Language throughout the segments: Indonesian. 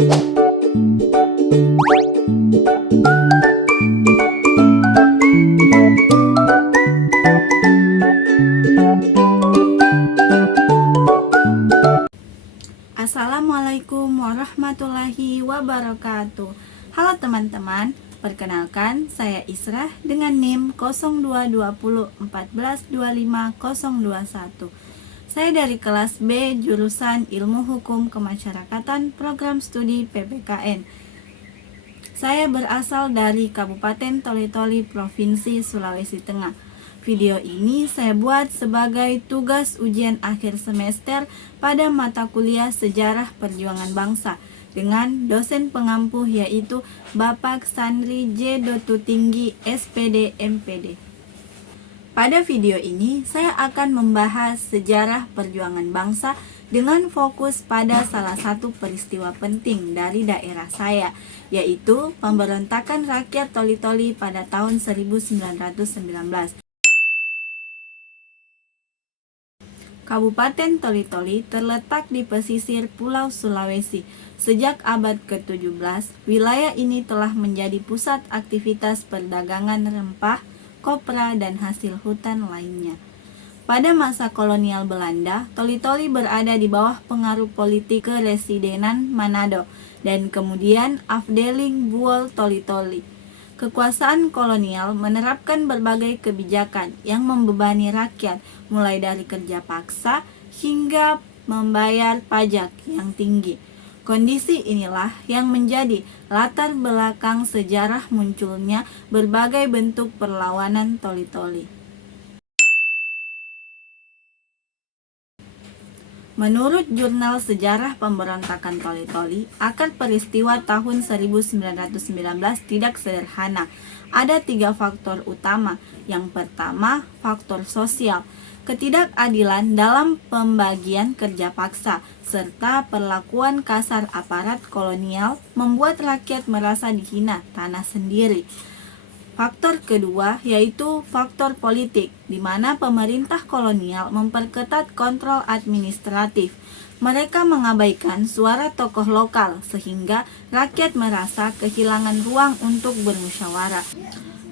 Assalamualaikum warahmatullahi wabarakatuh. Halo teman-teman, perkenalkan saya Israh dengan NIM 0220142521. Saya dari kelas B jurusan Ilmu Hukum Kemasyarakatan Program Studi PPKN. Saya berasal dari Kabupaten Toli-Toli, Provinsi Sulawesi Tengah. Video ini saya buat sebagai tugas ujian akhir semester pada mata kuliah Sejarah Perjuangan Bangsa dengan dosen pengampu yaitu Bapak Sandri J. Tinggi SPD MPD. Pada video ini saya akan membahas sejarah perjuangan bangsa dengan fokus pada salah satu peristiwa penting dari daerah saya, yaitu pemberontakan rakyat Toli-Toli pada tahun 1919. Kabupaten Toli-Toli terletak di pesisir Pulau Sulawesi. Sejak abad ke-17, wilayah ini telah menjadi pusat aktivitas perdagangan rempah, kopra, dan hasil hutan lainnya. Pada masa kolonial Belanda, Toli-Toli berada di bawah pengaruh politik Keresidenan Manado dan kemudian Afdeling Buol Toli-Toli. Kekuasaan kolonial menerapkan berbagai kebijakan yang membebani rakyat, mulai dari kerja paksa hingga membayar pajak yang tinggi. Kondisi inilah yang menjadi latar belakang sejarah munculnya berbagai bentuk perlawanan Toli-Toli. Menurut jurnal Sejarah Pemberontakan Toli-Toli, akar peristiwa tahun 1919 tidak sederhana. Ada 3 faktor utama. Yang pertama, faktor sosial. Ketidakadilan dalam pembagian kerja paksa, serta perlakuan kasar aparat kolonial membuat rakyat merasa dihina tanah sendiri. Faktor kedua yaitu faktor politik, di mana pemerintah kolonial memperketat kontrol administratif. Mereka mengabaikan suara tokoh lokal sehingga rakyat merasa kehilangan ruang untuk bermusyawarah.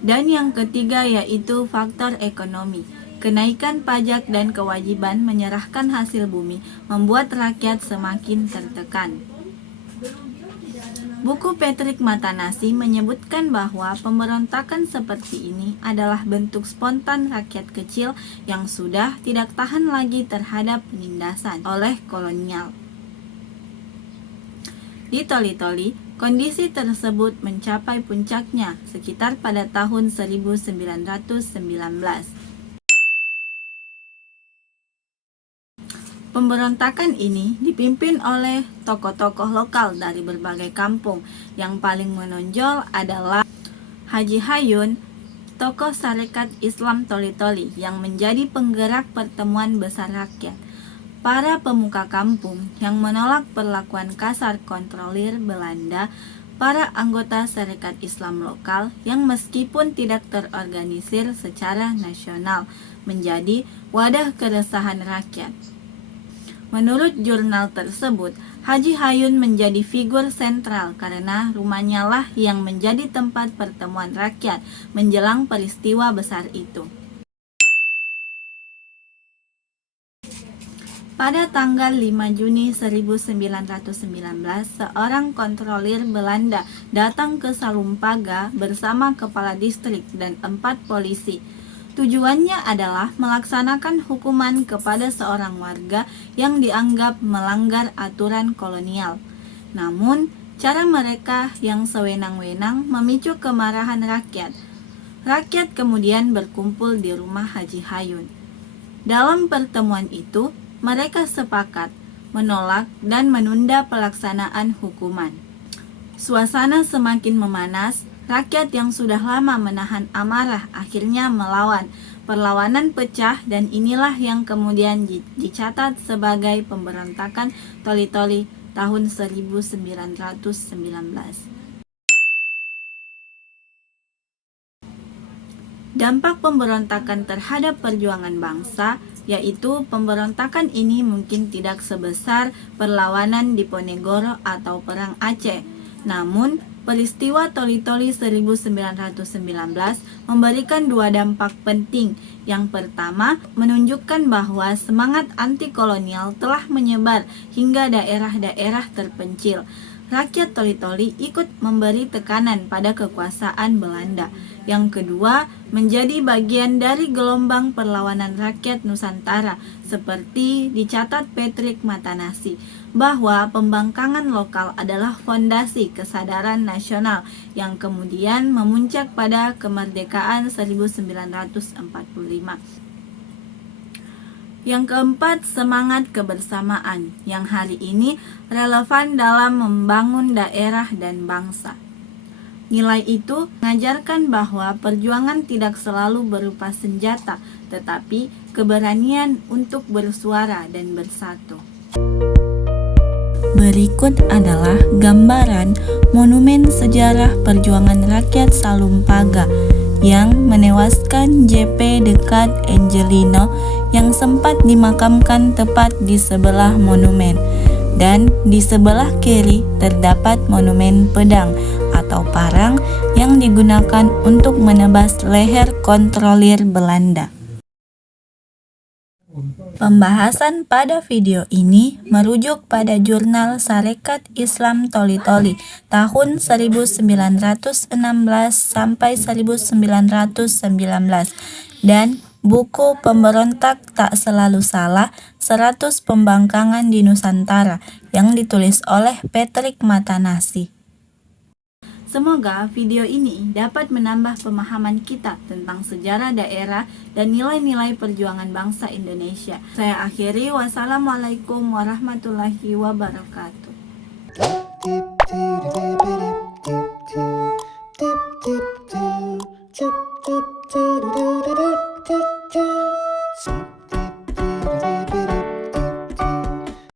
Dan yang ketiga yaitu faktor ekonomi. Kenaikan pajak dan kewajiban menyerahkan hasil bumi membuat rakyat semakin tertekan. Buku Patrick Matanasi menyebutkan bahwa pemberontakan seperti ini adalah bentuk spontan rakyat kecil yang sudah tidak tahan lagi terhadap penindasan oleh kolonial. Di Toli-Toli, kondisi tersebut mencapai puncaknya sekitar pada tahun 1919. Pemberontakan ini dipimpin oleh tokoh-tokoh lokal dari berbagai kampung. Yang paling menonjol adalah Haji Hayun, tokoh Sarekat Islam Toli-Toli yang menjadi penggerak pertemuan besar rakyat. Para pemuka kampung yang menolak perlakuan kasar kontrolir Belanda, para anggota Sarekat Islam lokal yang meskipun tidak terorganisir secara nasional menjadi wadah keresahan rakyat. Menurut jurnal tersebut, Haji Hayun menjadi figur sentral karena rumahnya lah yang menjadi tempat pertemuan rakyat menjelang peristiwa besar itu. Pada tanggal 5 Juni 1919, seorang kontrolir Belanda datang ke Salumpaga bersama kepala distrik dan 4 polisi. Tujuannya adalah melaksanakan hukuman kepada seorang warga yang dianggap melanggar aturan kolonial. Namun, cara mereka yang sewenang-wenang memicu kemarahan rakyat. Rakyat kemudian berkumpul di rumah Haji Hayun. Dalam pertemuan itu, mereka sepakat menolak dan menunda pelaksanaan hukuman. Suasana semakin memanas. Rakyat yang sudah lama menahan amarah akhirnya melawan. Perlawanan pecah dan inilah yang kemudian dicatat sebagai pemberontakan Toli-Toli tahun 1919. Dampak pemberontakan terhadap perjuangan bangsa yaitu pemberontakan ini mungkin tidak sebesar perlawanan Diponegoro atau Perang Aceh. Namun, peristiwa Toli-Toli 1919 memberikan dua dampak penting. Yang pertama, menunjukkan bahwa semangat anti-kolonial telah menyebar hingga daerah-daerah terpencil. Rakyat Toli-Toli ikut memberi tekanan pada kekuasaan Belanda. Yang kedua, menjadi bagian dari gelombang perlawanan rakyat Nusantara, seperti dicatat Patrick Matanasi, bahwa pembangkangan lokal adalah fondasi kesadaran nasional yang kemudian memuncak pada kemerdekaan 1945. Yang keempat, semangat kebersamaan yang hari ini relevan dalam membangun daerah dan bangsa. Nilai itu mengajarkan bahwa perjuangan tidak selalu berupa senjata, tetapi keberanian untuk bersuara dan bersatu. Berikut adalah gambaran monumen sejarah perjuangan rakyat Salumpaga yang menewaskan JP dekat Angelino yang sempat dimakamkan tepat di sebelah monumen. Dan di sebelah kiri terdapat monumen pedang atau parang yang digunakan untuk menebas leher kontrolir Belanda. Pembahasan pada video ini merujuk pada jurnal Sarekat Islam Toli-Toli tahun 1916 sampai 1919 dan buku Pemberontak Tak Selalu Salah 100 Pembangkangan di Nusantara yang ditulis oleh Patrick Matanasi. Semoga video ini dapat menambah pemahaman kita tentang sejarah daerah dan nilai-nilai perjuangan bangsa Indonesia. Saya akhiri, wassalamualaikum warahmatullahi wabarakatuh.